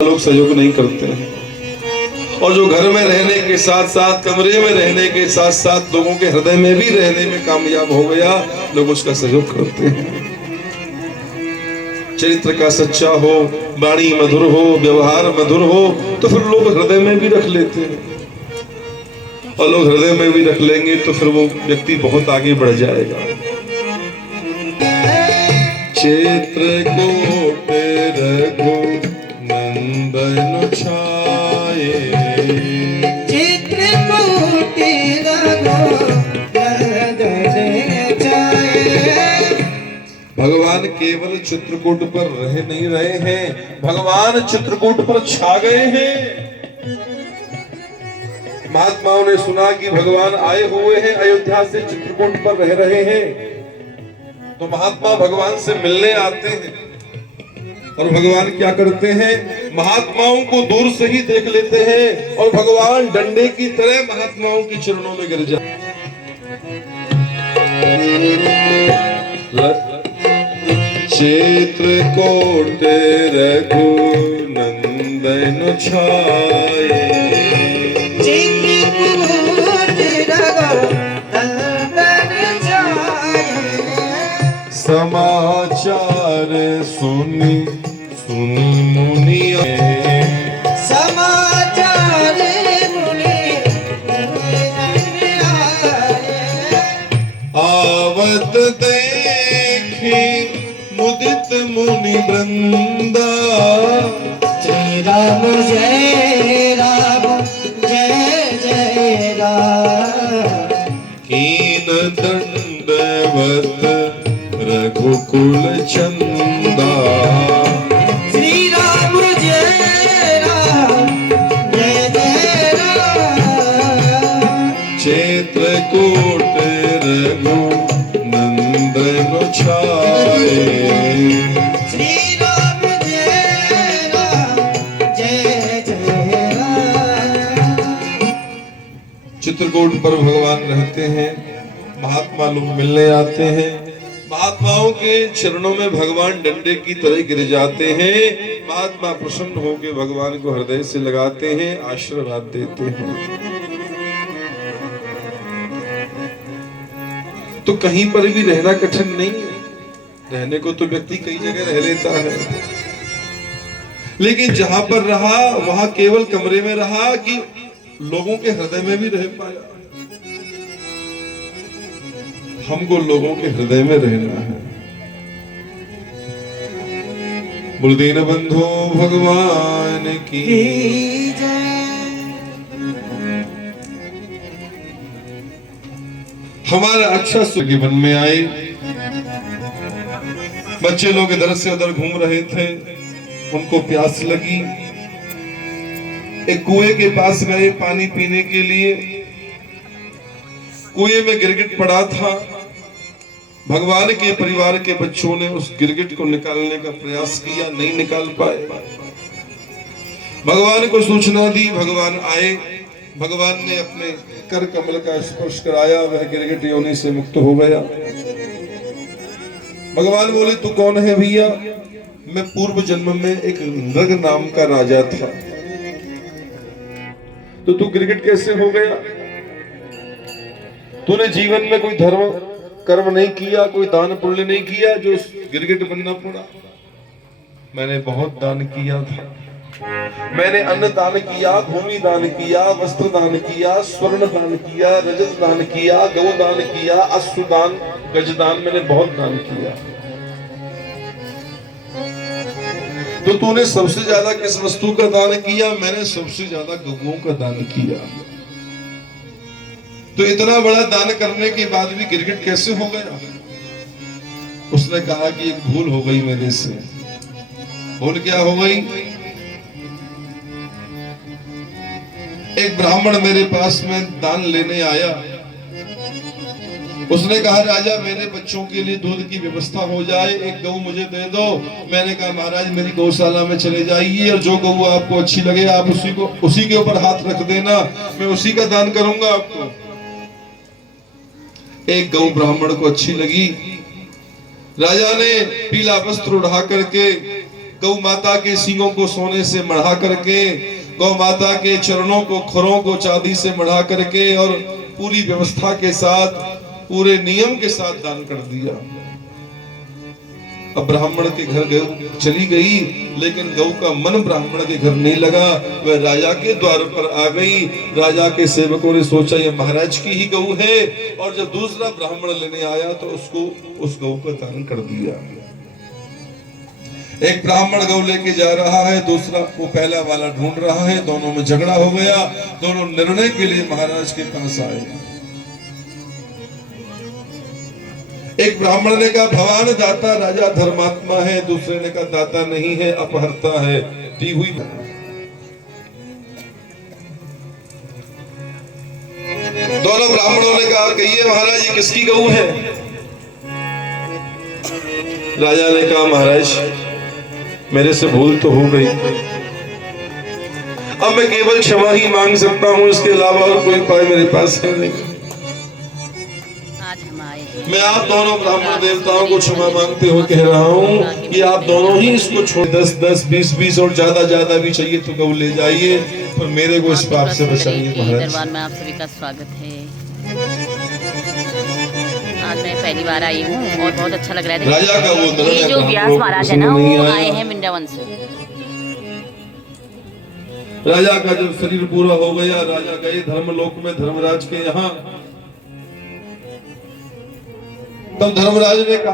लोग सहयोग नहीं करते हैं। और जो घर में रहने के साथ साथ, कमरे में रहने के साथ साथ लोगों के हृदय में भी रहने में कामयाब हो गया, लोग उसका सहयोग करते हैं। चरित्र का सच्चा हो, वाणी मधुर हो, व्यवहार मधुर हो, तो फिर लोग हृदय में भी रख लेते हैं। और लोग हृदय में भी रख लेंगे तो फिर वो व्यक्ति बहुत आगे बढ़ जाएगा। चित्रकूट रघु नंदन छाये, चित्रकूट रघु नंदन छाये। भगवान केवल चित्रकूट पर रह नहीं रहे हैं, भगवान चित्रकूट पर छा गए हैं। महात्माओं ने सुना कि भगवान आए हुए हैं, अयोध्या से चित्रकूट पर रह रहे हैं, तो महात्मा भगवान से मिलने आते हैं। और भगवान क्या करते हैं, महात्माओं को दूर से ही देख लेते हैं और भगवान डंडे की तरह महात्माओं की चरणों में गिर जाते। चित्रकूट रघु नंदन छाये, चित्रकूट रघु नंदन छाये। समाचार सुनी सुनी मुनि आए, समाचार मुनि आए। आवत देखी मुदित मुनि वृंदा, जय राम जय राम जय जय राम। कीन दंडवत रघुकुल चंदा, श्री राम जय राम जय जय राम। चित्रकूट रघु नंदन छाये, श्री राम जय जय राम। चित्रकूट पर भगवान रहते हैं, महात्मा लोग मिलने आते हैं, महात्माओं के चरणों में भगवान डंडे की तरह गिर जाते हैं। महात्मा प्रसन्न होकर भगवान को हृदय से लगाते हैं, आशीर्वाद देते हैं। तो कहीं पर भी रहना कठिन नहीं है, रहने को तो व्यक्ति कई जगह रह लेता है, लेकिन जहां पर रहा वहां केवल कमरे में रहा कि लोगों के हृदय में भी रह पाया। हमको लोगों के हृदय में रहना है। बुलदीन बंधु भगवान की हमारा अच्छा जीवन में आए। बच्चे लोग इधर से उधर घूम रहे थे, उनको प्यास लगी, एक कुएं के पास गए पानी पीने के लिए। कुएं में गिरगिट पड़ा था। भगवान के परिवार के बच्चों ने उस गिरगिट को निकालने का प्रयास किया, नहीं निकाल पाए। भगवान को सूचना दी, भगवान आए, भगवान ने अपने कर कमल का स्पर्श कराया, वह गिरगिट योनि से मुक्त हो गया। भगवान बोले, तू कौन है भैया? मैं पूर्व जन्म में एक नृग नाम का राजा था। तो तू गिरगिट कैसे हो गया? तूने जीवन में कोई धर्म कर्म नहीं किया, कोई दान पुण्य नहीं किया जो गिरगिट बनना पड़ा? मैंने बहुत दान किया था। मैंने अन्न दान किया, भूमि दान किया, वस्त्र दान किया, स्वर्ण दान किया, रजत दान किया, गौ दान किया, अश्व दान, गज दान, मैंने बहुत दान किया। तो तूने सबसे ज्यादा किस वस्तु का दान किया? मैंने सबसे ज्यादा गौओं का दान किया। तो इतना बड़ा दान करने के बाद भी गिरगिट कैसे हो गया? उसने कहा कि एक भूल हो गई मेरे से। भूल क्या हो गई? एक ब्राह्मण मेरे पास में दान लेने आया। उसने कहा, राजा मेरे बच्चों के लिए दूध की व्यवस्था हो जाए, एक गऊ मुझे दे दो। मैंने कहा, महाराज मेरी गौशाला में चले जाइए और जो गऊ आपको अच्छी लगे आप उसी के ऊपर हाथ रख देना, मैं उसी का दान करूंगा आपको। एक गौ ब्राह्मण को अच्छी लगी। राजा ने पीला वस्त्र उड़ा करके गौ माता के सींगों को सोने से मढ़ा करके, गौ माता के चरणों को, खुरों को चांदी से मढ़ा करके और पूरी व्यवस्था के साथ, पूरे नियम के साथ दान कर दिया। अब ब्राह्मण के घर गौ चली गई, लेकिन गौ का मन ब्राह्मण के घर नहीं लगा। वह राजा के द्वार पर आ गई। राजा के सेवकों ने सोचा ये महाराज की ही गौ है, और जब दूसरा ब्राह्मण लेने आया तो उसको उस गौ का दान कर दिया। एक ब्राह्मण गौ लेके जा रहा है, दूसरा वो पहला वाला ढूंढ रहा है। दोनों में झगड़ा हो गया। दोनों निर्णय के लिए महाराज के पास आए। एक ब्राह्मण ने कहा भगवान दाता राजा धर्मात्मा है, दूसरे ने कहा दाता नहीं है, अपहर्ता है, दी हुई। दोनों ब्राह्मणों ने कहा कहिए महाराज ये किसकी गऊ है? राजा ने कहा महाराज मेरे से भूल तो हो गई, अब मैं केवल क्षमा ही मांग सकता हूं, इसके अलावा और कोई उपाय मेरे पास है नहीं। मैं आप दोनों ब्राह्मण देवताओं को क्षमा मांगते हुए कह रहा हूँ कि आप दोनों ही इसको छोड़ 10-10, 20-20 और ज्यादा भी चाहिए तो गऊ ले जाइए, पर मेरे को इस पाप से बचाइए महाराज। दरबार में आप सभी का स्वागत है। आज मैं पहली बार आई हूँ और बहुत अच्छा लग रहा है। राजा का वो ये जो व्यास महाराज है ना, वो आए हैं वृंदावन से। राजा का जब शरीर पूरा हो गया, राजा गए धर्मलोक में धर्मराज के यहाँ। तब धर्मराज ने कहा